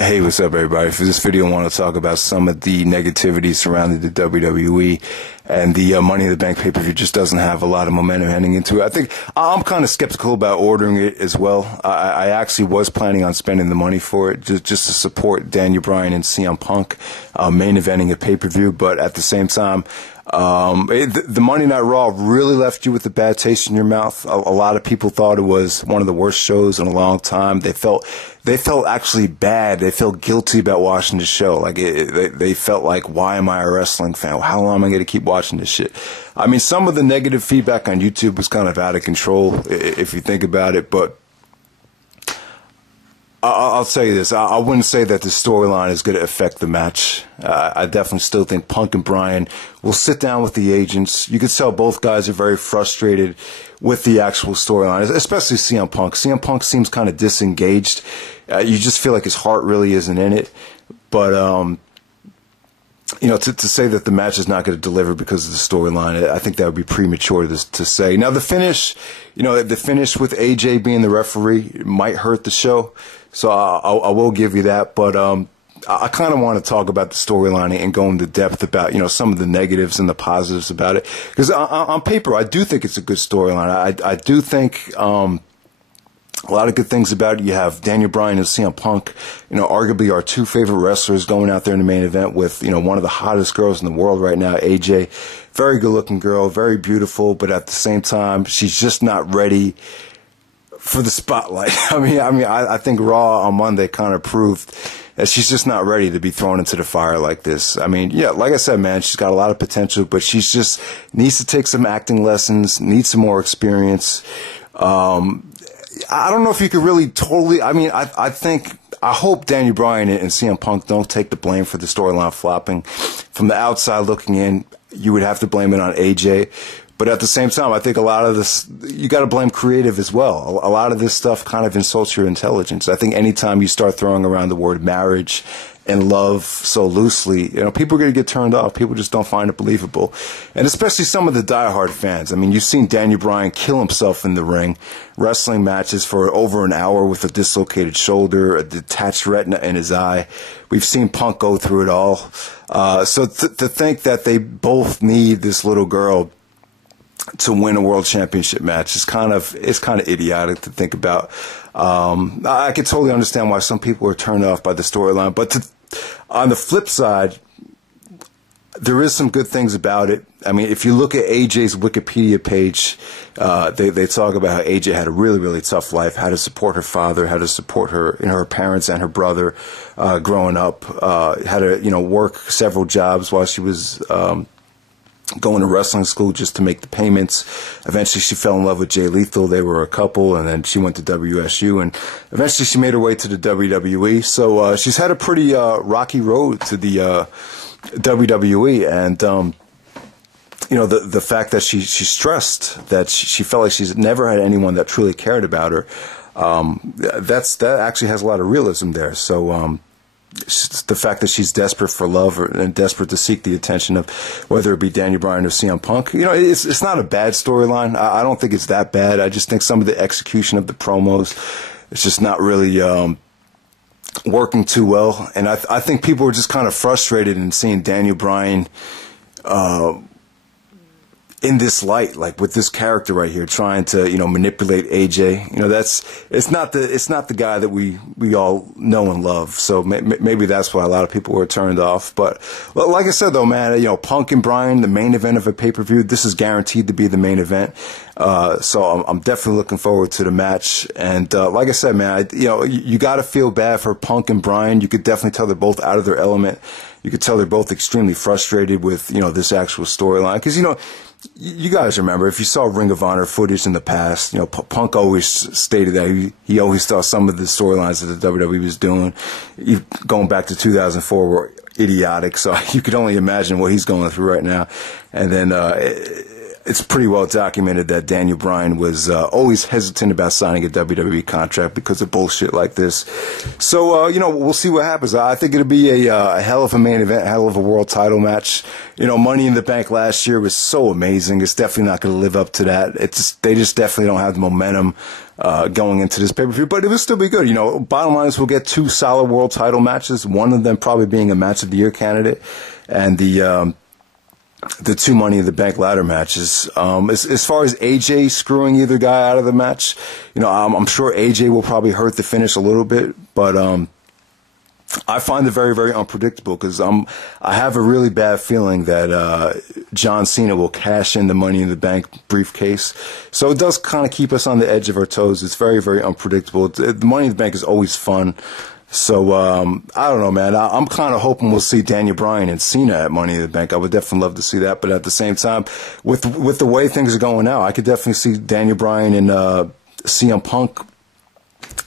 Hey, what's up, everybody? For this video, I want to talk about some of the negativity surrounding the WWE and the Money in the Bank pay-per-view. Just doesn't have a lot of momentum heading into it. I think I'm kind of skeptical about ordering it as well. I actually was planning on spending the money for it just to support Daniel Bryan and CM Punk main eventing a pay-per-view, but at the same time, the Monday Night Raw really left you with a bad taste in your mouth. A lot of people thought it was one of the worst shows in a long time. They felt actually bad. They felt guilty about watching the show. Like they felt like, why am I a wrestling fan? How long am I going to keep watching this shit? I mean, some of the negative feedback on YouTube was kind of out of control if you think about it, but I'll tell you this. I wouldn't say that the storyline is going to affect the match. I definitely still think Punk and Bryan will sit down with the agents. You could tell both guys are very frustrated with the actual storyline, especially CM Punk. CM Punk seems kind of disengaged. You just feel like his heart really isn't in it. But, you know, to say that the match is not going to deliver because of the storyline, I think that would be premature to say. Now, the finish, you know, the finish with AJ being the referee might hurt the show. So I will give you that, but I kind of want to talk about the storyline and go into depth about, you know, some of the negatives and the positives about it. Because on paper, I do think it's a good storyline. I do think a lot of good things about it. You have Daniel Bryan and CM Punk, you know, arguably our two favorite wrestlers going out there in the main event with, you know, one of the hottest girls in the world right now, AJ. Very good-looking girl, very beautiful, but at the same time, she's just not ready for the spotlight. I think Raw on Monday kind of proved that she's just not ready to be thrown into the fire like this. I mean, yeah, like I said, man, she's got a lot of potential, but she's just needs to take some acting lessons, needs some more experience. I don't know if you could really totally, I hope Daniel Bryan and CM Punk don't take the blame for the storyline flopping. From the outside looking in, you would have to blame it on AJ. But at the same time, I think a lot of this, you got to blame creative as well. A lot of this stuff kind of insults your intelligence. I think anytime you start throwing around the word marriage and love so loosely, you know, people are going to get turned off. People just don't find it believable. And especially some of the diehard fans. I mean, you've seen Daniel Bryan kill himself in the ring, wrestling matches for over an hour with a dislocated shoulder, a detached retina in his eye. We've seen Punk go through it all. So to think that they both need this little girl to win a world championship match is kind of idiotic to think about. I can totally understand why some people are turned off by the storyline, but on the flip side, there is some good things about it. I mean, if you look at AJ's Wikipedia page, they talk about how AJ had a really, really tough life, how to support her father, how to support her, you know, her parents and her brother growing up, how to, you know, work several jobs while she was going to wrestling school just to make the payments. Eventually she fell in love with Jay Lethal. They were a couple, and then she went to WSU, and eventually she made her way to the WWE. So she's had a pretty rocky road to the WWE, and you know, the fact that she's stressed, that she felt like she's never had anyone that truly cared about her, that actually has a lot of realism there. So the fact that she's desperate for love and desperate to seek the attention of whether it be Daniel Bryan or CM Punk, you know, it's not a bad storyline. I don't think it's that bad. I just think some of the execution of the promos is just not really working too well. And I think people are just kind of frustrated in seeing Daniel Bryan in this light, like with this character right here, trying to, you know, manipulate AJ. You know, it's not the guy that we all know and love. So maybe that's why a lot of people were turned off. But well, like I said though, man, you know, Punk and Bryan, the main event of a pay-per-view, this is guaranteed to be the main event. So I'm definitely looking forward to the match. And like I said, man, you know, you got to feel bad for Punk and Bryan. You could definitely tell they're both out of their element. You could tell they're both extremely frustrated with, you know, this actual storyline. Because, you know, you guys remember, if you saw Ring of Honor footage in the past, you know, Punk always stated that he always thought some of the storylines that the WWE was doing, going back to 2004, were idiotic. So you could only imagine what he's going through right now. And then, it's pretty well documented that Daniel Bryan was always hesitant about signing a WWE contract because of bullshit like this. So, we'll see what happens. I think it'll be a hell of a main event, hell of a world title match. Money in the Bank last year was so amazing. It's definitely not going to live up to that. They just definitely don't have the momentum going into this pay-per-view, but it will still be good. Bottom line is we'll get 2 solid world title matches, one of them probably being a match of the year candidate, and the 2 Money in the Bank ladder matches. As far as AJ screwing either guy out of the match, I'm sure AJ will probably hurt the finish a little bit, but I find it very, very unpredictable because I have a really bad feeling that John Cena will cash in the Money in the Bank briefcase. So it does kind of keep us on the edge of our toes. It's very, very unpredictable. The Money in the Bank is always fun. So I don't know, man. I'm kind of hoping we'll see Daniel Bryan and Cena at Money in the Bank. I would definitely love to see that. But at the same time, with the way things are going now, I could definitely see Daniel Bryan and CM Punk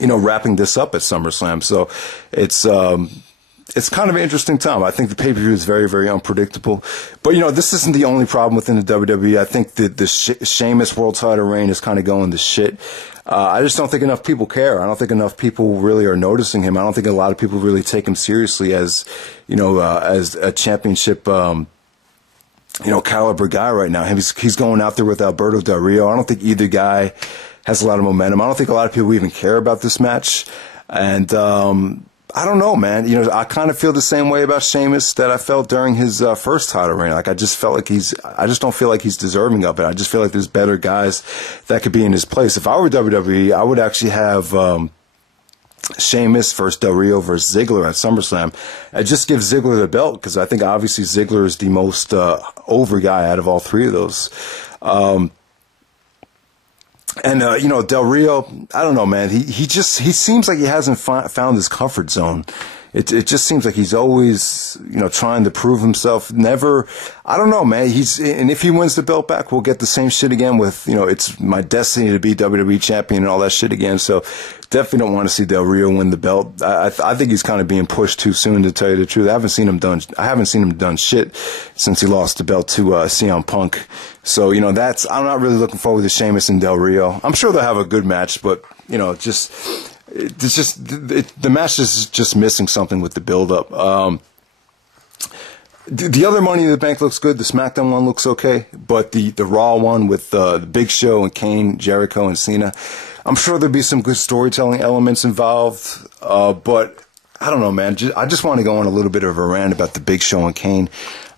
wrapping this up at SummerSlam. So it's kind of an interesting time. I think the pay-per-view is very, very unpredictable. But, this isn't the only problem within the WWE. I think the Sheamus world title reign is kind of going to shit. I just don't think enough people care. I don't think enough people really are noticing him. I don't think a lot of people really take him seriously as a championship, caliber guy right now. He's going out there with Alberto Del Rio. I don't think either guy has a lot of momentum. I don't think a lot of people even care about this match. And I don't know, man. I kind of feel the same way about Sheamus that I felt during his first title reign. Like, I just felt like I just don't feel like he's deserving of it. I just feel like there's better guys that could be in his place. If I were WWE, I would actually have Sheamus versus Del Rio versus Ziggler at SummerSlam. And just give Ziggler the belt, because I think obviously Ziggler is the most over guy out of all 3 of those. And Del Rio, I don't know, man. He seems like he hasn't found his comfort zone. It just seems like he's always, trying to prove himself. Never, I don't know, man. And if he wins the belt back, we'll get the same shit again with, it's my destiny to be WWE champion and all that shit again. So definitely don't want to see Del Rio win the belt. I think he's kind of being pushed too soon, to tell you the truth. I haven't seen him done shit since he lost the belt to CM Punk. So, I'm not really looking forward to Sheamus and Del Rio. I'm sure they'll have a good match, but, the match is just missing something with the build-up. The other Money in the Bank looks good. The SmackDown one looks okay, but the Raw one with the Big Show and Kane, Jericho, and Cena, I'm sure there'll be some good storytelling elements involved. But I don't know, man. I just want to go on a little bit of a rant about the Big Show and Kane.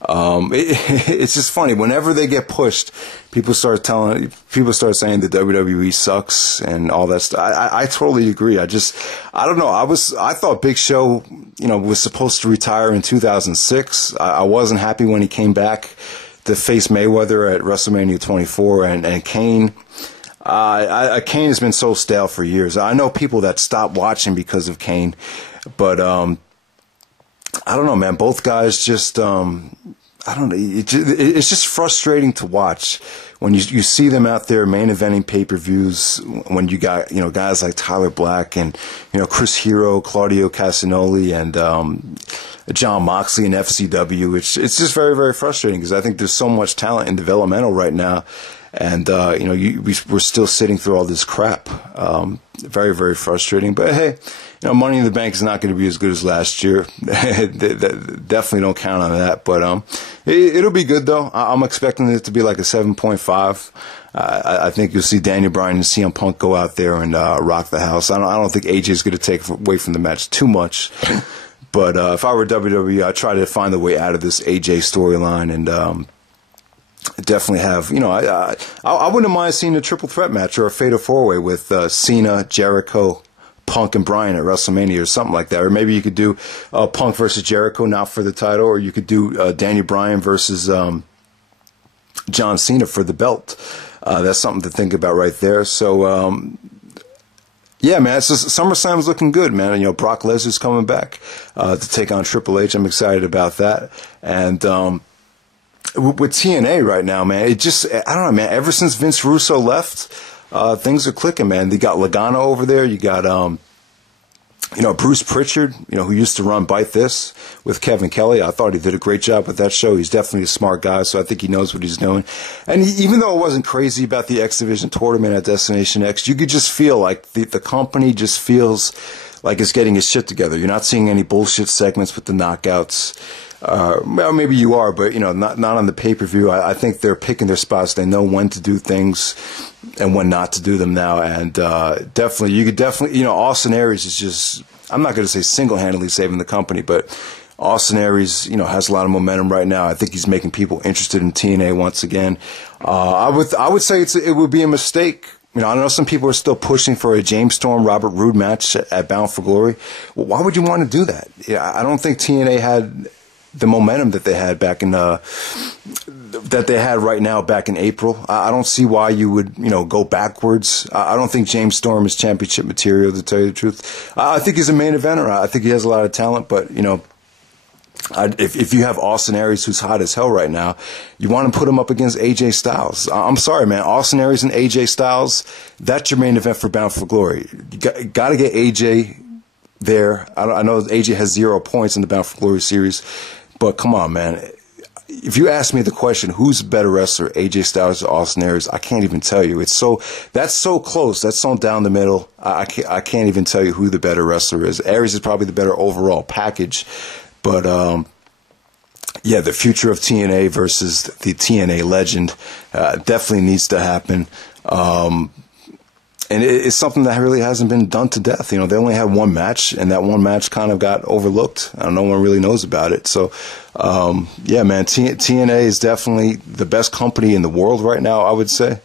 It's just funny. Whenever they get pushed, people start saying that WWE sucks and all that stuff. I totally agree. I don't know. I thought Big Show, was supposed to retire in 2006. I wasn't happy when he came back to face Mayweather at WrestleMania 24, and Kane. Kane has been so stale for years. I know people that stopped watching because of Kane, but I don't know, man. Both guys just, I don't know. It's just frustrating to watch when you see them out there main eventing pay-per-views, when you got, guys like Tyler Black and, Chris Hero, Claudio Castagnoli, and John Moxley in FCW. It's just very, very frustrating because I think there's so much talent in developmental right now. And, we're still sitting through all this crap. Very, very frustrating. But hey, Money in the Bank is not going to be as good as last year. Definitely don't count on that. But it'll be good, though. I'm expecting it to be like a 7.5. I think you'll see Daniel Bryan and CM Punk go out there and rock the house. I don't think AJ's going to take away from the match too much. But if I were WWE, I'd try to find a way out of this AJ storyline and definitely have, I wouldn't mind seeing a triple threat match or a fatal four-way with Cena, Jericho, Punk, and Bryan at WrestleMania or something like that. Or maybe you could do Punk versus Jericho, not for the title, or you could do Daniel Bryan versus John Cena for the belt. That's something to think about right there. So, yeah, man, SummerSlam's looking good, man. Brock Lesnar's coming back to take on Triple H. I'm excited about that. And with TNA right now, man, I don't know, man, ever since Vince Russo left, things are clicking, man. They got Logano over there. You got Bruce Pritchard, who used to run Bite This with Kevin Kelly. I thought he did a great job with that show. He's definitely a smart guy, so I think he knows what he's doing. And even though it wasn't crazy about the X Division tournament at Destination X, you could just feel like the company just feels like it's getting its shit together. You're not seeing any bullshit segments with the knockouts. Well, maybe you are, but not on the pay-per-view. I think they're picking their spots. They know when to do things and when not to do them now. And you could definitely, Austin Aries is just, I'm not going to say single-handedly saving the company, but Austin Aries, has a lot of momentum right now. I think he's making people interested in TNA once again. I would say it would be a mistake. I know some people are still pushing for a James Storm Robert Roode match at Bound for Glory. Well, why would you want to do that? I don't think TNA had the momentum that they had back in that they had right now back in April. I don't see why you would go backwards. I don't think James Storm is championship material, to tell you the truth. I think he's a main eventer. I think he has a lot of talent, but if you have Austin Aries, who's hot as hell right now, you want to put him up against AJ Styles. I'm sorry, man. Austin Aries and AJ Styles, that's your main event for Bound for Glory. You got to get AJ there. I know AJ has 0 points in the Bound for Glory series, but come on, man. If you ask me the question, who's the better wrestler, AJ Styles or Austin Aries, I can't even tell you. That's so close. That's so down the middle. I can't even tell you who the better wrestler is. Aries is probably the better overall package. But, the future of TNA versus the TNA legend definitely needs to happen. And it's something that really hasn't been done to death. They only had one match, and that one match kind of got overlooked. No one really knows about it. So, man, TNA is definitely the best company in the world right now, I would say.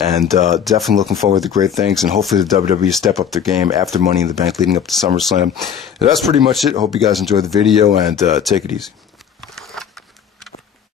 And definitely looking forward to great things. And hopefully the WWE step up their game after Money in the Bank leading up to SummerSlam. That's pretty much it. Hope you guys enjoyed the video, and take it easy.